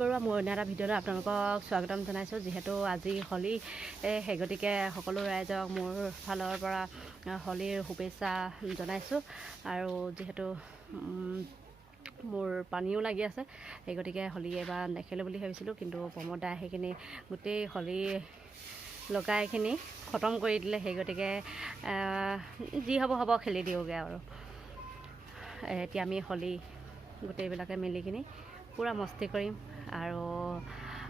বৰুৱা মোৰ অন্য এটা ভিডিঅ'ত আপোনালোকক স্বাগতম জনাইছোঁ। যিহেতু আজি হোলী, সেই গতিকে সকলো ৰাইজক মোৰ ফালৰ পৰা হোলীৰ শুভেচ্ছা জনাইছোঁ। আৰু যিহেতু মোৰ পানীও লাগি আছে, সেই গতিকে হোলী এবাৰ নেখেলোঁ বুলি ভাবিছিলোঁ, কিন্তু প্ৰমোদ দাই সেইখিনি গোটেই হোলী লগাইখিনি খতম কৰি দিলে। সেই গতিকে যি হ'ব হ'ব, খেলি দিওঁগৈ। আৰু এতিয়া আমি হোলী গোটেইবিলাকে মিলিকিনি পূৰা মস্তি কৰিম আৰু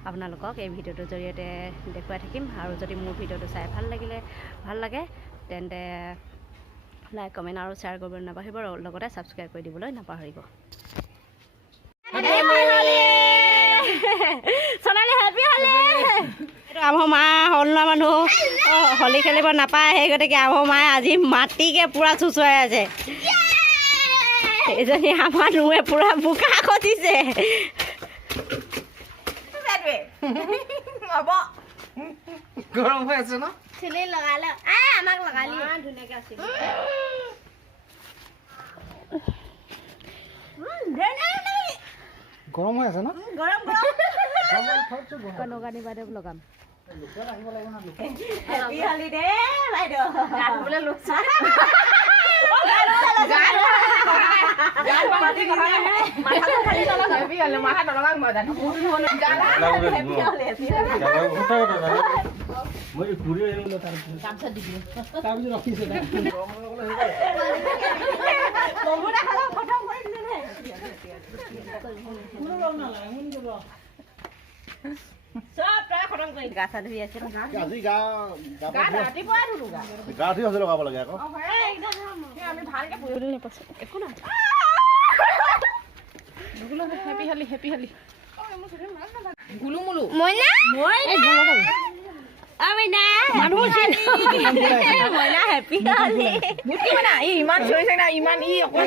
আপোনালোকক এই ভিডিঅ'টোৰ জৰিয়তে দেখুৱাই থাকিম। আৰু যদি মোৰ ভিডিঅ'টো চাই ভাল লাগে তেন্তে লাইক কমেণ্ট আৰু শ্বেয়াৰ কৰিবলৈ নাপাহৰিব, আৰু লগতে ছাবস্ক্ৰাইব কৰি দিবলৈ নাপাহৰিব। সোণালী হেপী হোলী। আমাৰ মা হ'ল ন মানুহ হোলী খেলিব নাপায়, সেই গতিকে আমাৰ মায়ে আজি মাটিকে পূৰা চুচুৱাই আছে। এজনী আমাৰ নোৱে পূৰা বোকা খচিছে। গৰম হৈ আছে ন? চুলি লগালে আমাক লগালি ধুনীয়াকৈ আছে। গৰম হৈ আছে ন? গৰম নগানি বাইদেউ লগাম। হেপী হোলী দে বাইদেউ। চব তই খতম কৰি গা চা ধুই আছে। আজি গা ৰাতিপুৱাই ধুলো গা ধুই আছে লগাব লাগে আকৌ। আমি ভালকে একো নাই। হেপী হোলী গুলু মুলু মইনা মইনা হেপী হোলী। মুঠি মানে ইমান চলিছে না, ইমান ই অকল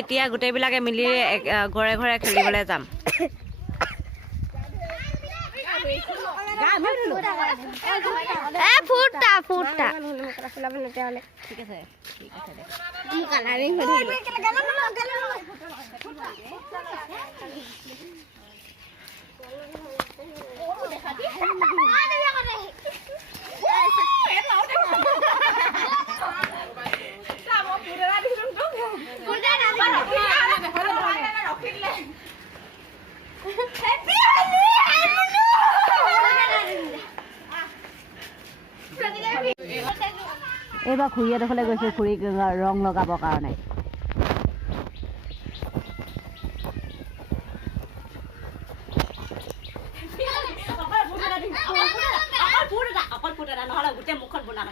এতিয়া গোটেইবিলাকে মিলি ঘৰে ঘৰে খেলিবলৈ যাম। ফুটা ঠিক আছে দে। এইবাৰ খুৰীয়ে দেখলে গৈছোঁ, খুৰীক ৰং লগাবৰ কাৰণে। নহ'লে গোটেই মুখত বনা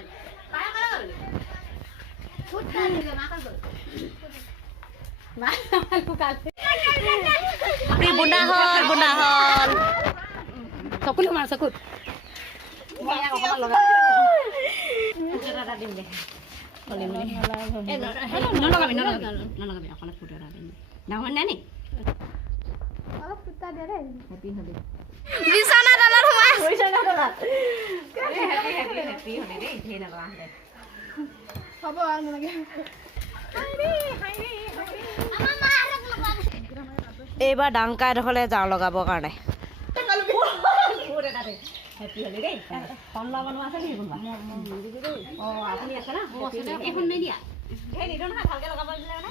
বুনা হ'ল চকুত মাৰ চকুত দিম দে। নলগাবি অকলে ফুটা এটা দিম। ডাঙৰ নাই নি? হেপী হোলী। বিছনা তলত সোমাই হেপী হোলী দেই। ধেৰ নলগাম দে। হ'ব নালাগে। এইবাৰ ডাংকা এডোখৰলৈ যাওঁ লগাবৰ কাৰণে। হেপী হোলী দেই। কমলা বনোৱা আছে নেকি কোনোবা? অঁ আপুনি আছে না? এখন নিদিয়া। সেই নিদিওঁ নহয়, ভালকৈ লগাব দিলে মানে।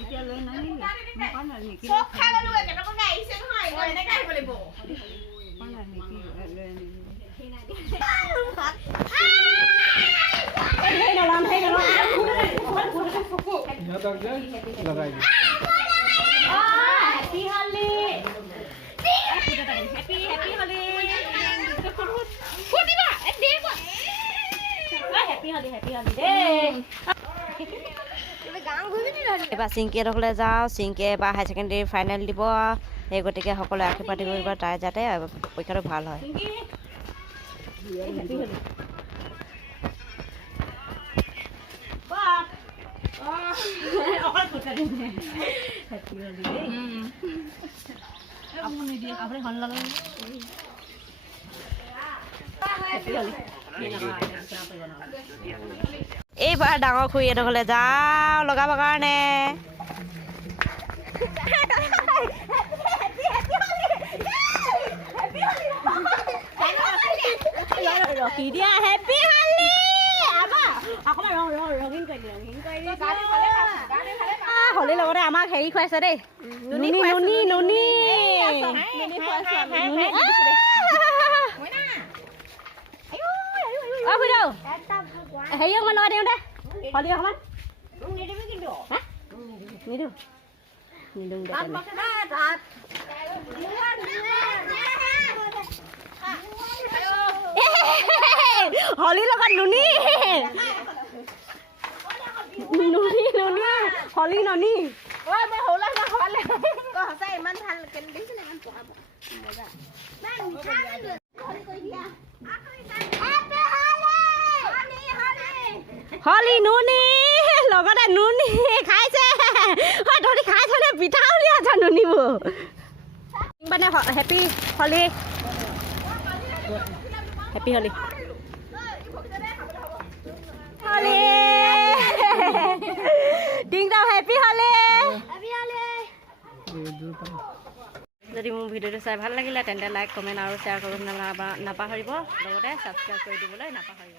এবাৰ চিংকি এডোখৰলৈ যাওঁ। চিংকিয়ে এবাৰ হায়াৰ ছেকেণ্ডেৰী ফাইনেল দিব, সেই গতিকে সকলোৱে আশীৰ্বাদ কৰিব তাই যাতে পৰীক্ষাটো ভাল হয়। এইবাৰ ডাঙৰ খুৰী এডোখৰলৈ যাওঁ লগাবৰ কাৰণে। ৰখি দিয়া হেপী হলি অকণমান ৰঙীন কৰি দিয়া হলিৰ লগতে আমাক হেৰি খুৱাইছে দেই নুনি নুনি নুনি অ খুড়ীদেউ হেৰি অকণমান লগাই দিওঁ দে হলি অকণমান নিদিওঁ নিদিওঁ দে হলিৰ লগত নুনি নুনি নুনি হলি ননি ইমান ভাল দেখিছিলে ইমান পঢ়াব মজা হলি নুনি লগতে নুনি খাইছে তহঁতি খাইছনে পিঠা উলিয়াইছ নুনিবোৰ মানে হেপী হলি হেপী হলি হলি টিংটাও হেপী হলি যদি মোৰ ভিডিঅ'টো চাই ভাল লাগিলে তেন্তে লাইক কমেণ্ট আৰু শ্বেয়াৰ কৰিব নাপাহৰিব লগতে ছাবস্ক্ৰাইব কৰি দিবলৈ নাপাহৰিব